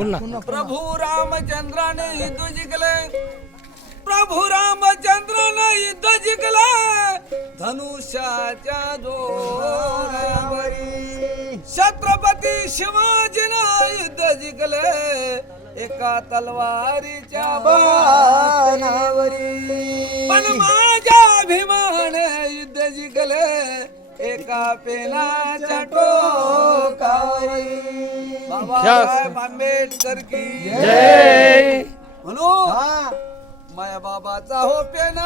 प्रभू रामचंद्राने युद्ध जिंकले. प्रभू रामचंद्राने युद्ध जिंकले. धनुष्याच्या जोरावरी छत्रपती शिवाजीने युद्ध जिंकले. एका तलवारीच्या बाणावरी पण माझ्या अभिमाने युद्ध जिंकले. एका पेनाच्या टोकावरी. बाबासाहेब आंबेडकर की. जय. म्हणून माया बाबाचा हो पेन.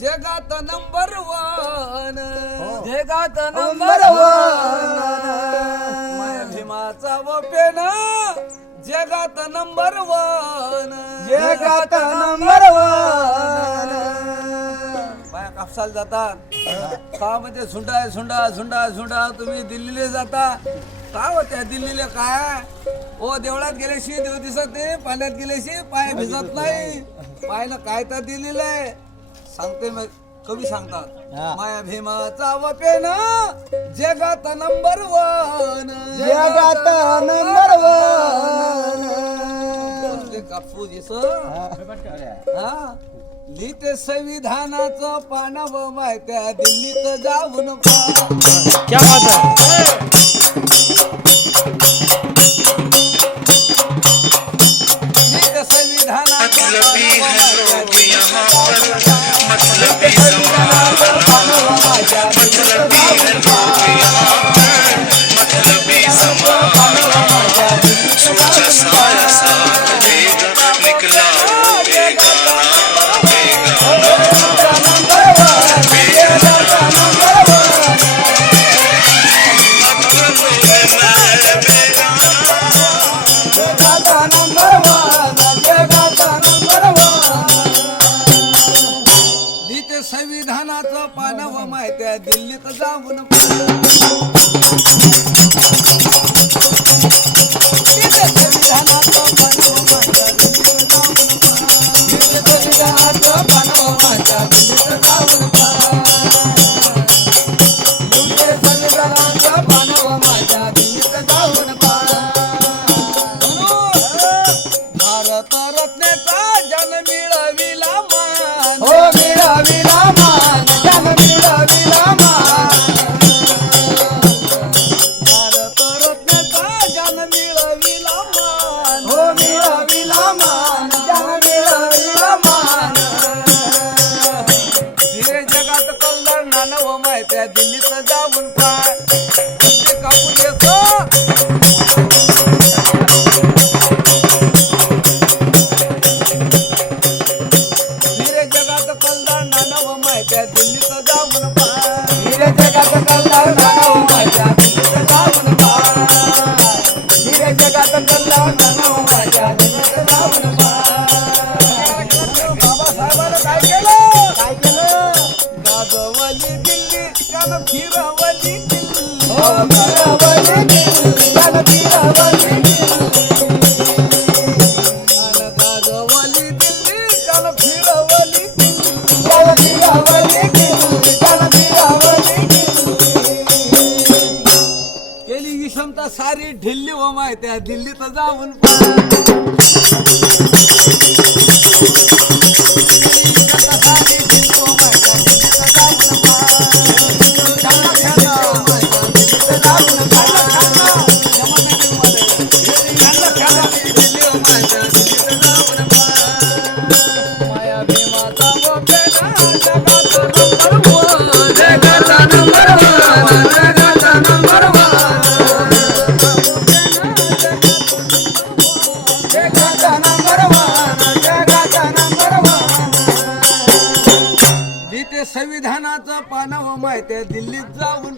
जगात नंबर वन. जगात नंबर वन. माया भीमाचा हो पेन. जगात नंबर वन. जगात नंबर वन. बाया कापसाला जातात का म्हणजे झुंडा झुंडा झुंडा झुंडा तुम्ही दिल्लीला जाता. का हो त्या दिल्लीला काय? ओ देवळात गेल्याशी देव दिसत नाही पाण्यात गेल्याशी पाय भिजत नाही. पायनं काय तर दिलेलं आहे सांगते मग कवी सांगतात. हा. माया भीमाचा वपेन जगात नंबर वन जगात नंबर वन ते कापूस येसं. हा लिहिते संविधानाचं पानाव माहित्या दिल्लीत जाऊन पहा. क्या बात है! माहित्या दिल्लीत जाऊन कल्याण नानव माहित्या दिल्लीत जाऊन केली सारी ढिल्ली हो व त्या दिल्लीत जाऊन पाहा. माया भीमाचा संविधानाचं पानाव माहिती दिल्लीत जाऊन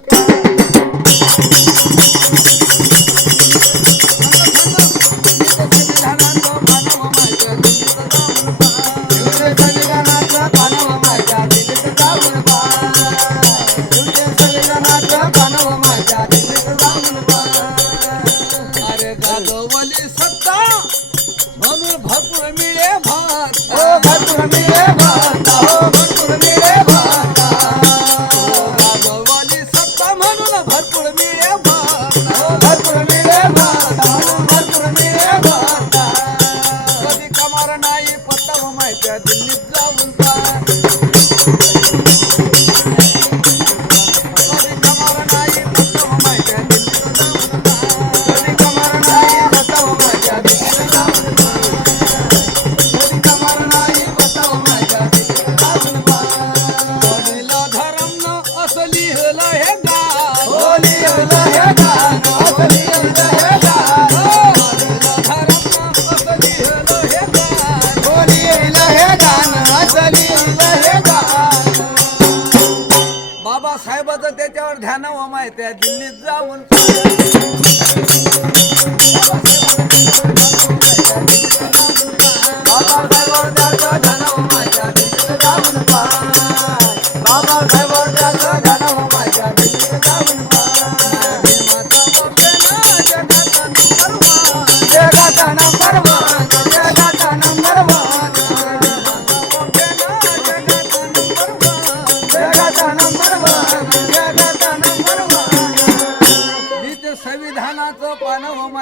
भरपूर मिळे भात भरपूर मिळे भात भरपूर मिळे भात कधी कमार नाही पत्ता माहिती दिल्लीत जाऊन त्या दिल्लीत जाऊन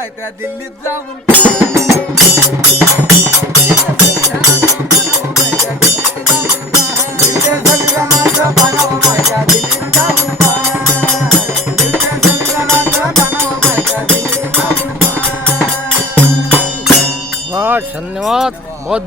पाय. दिल्ली दिल्लीत जाऊन धन्यवाद बहुत